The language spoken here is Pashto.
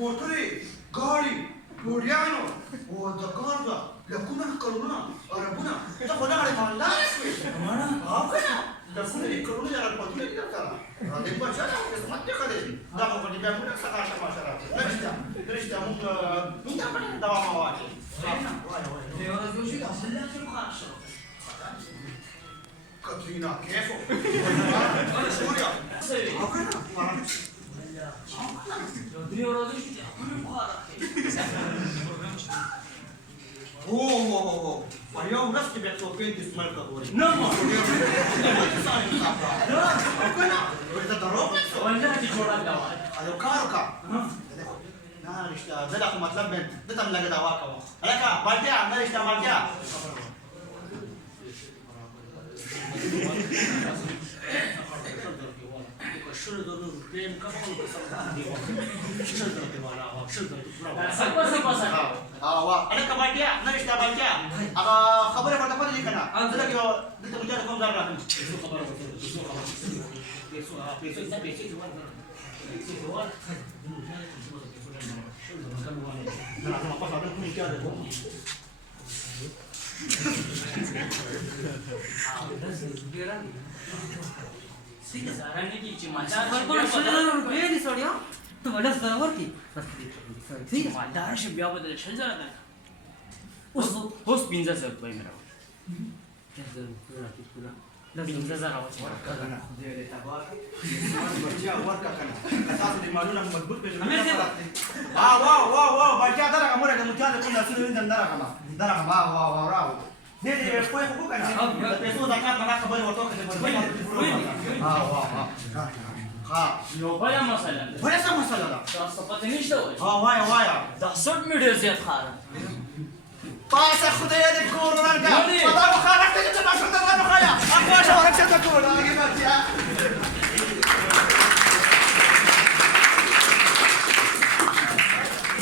موټرې ګاډي ګوډیانو او د کار ده لکونه کلونه عربونه ته خو دغه مالداره شوې او که نه لکونه دې کلونه یې رپوټونه دي درسره دې بچا ده قسمت دې ښه دی دغه خو دې بیا موږ څخه تماشه راځي نشته موږ دا باندې دوام واخلي Katrina, كيفو؟ سوريا اوه اليوم نفسي بيحطوا بنت اسمها الكابوري نعم لا اذا ضربت ولا تجور الدواء هذا كاروكا نارش ده لك مطلب بنت ده تملك دواء كمان لك بالتيا نارش بالتيا أنا كبالتيا نريش كبالتيا أنا خبري فتح فتح لي كنا أنزل كيو دلت مجال كم زار راهم Dede, fue bukan? Besok zakat mana kembali waktu ke Yo baya masala. Baya sama masalah. Rasa pata nishta hoy. Vaya. Da sort video ziyad khara. Pas خدای دې کورونه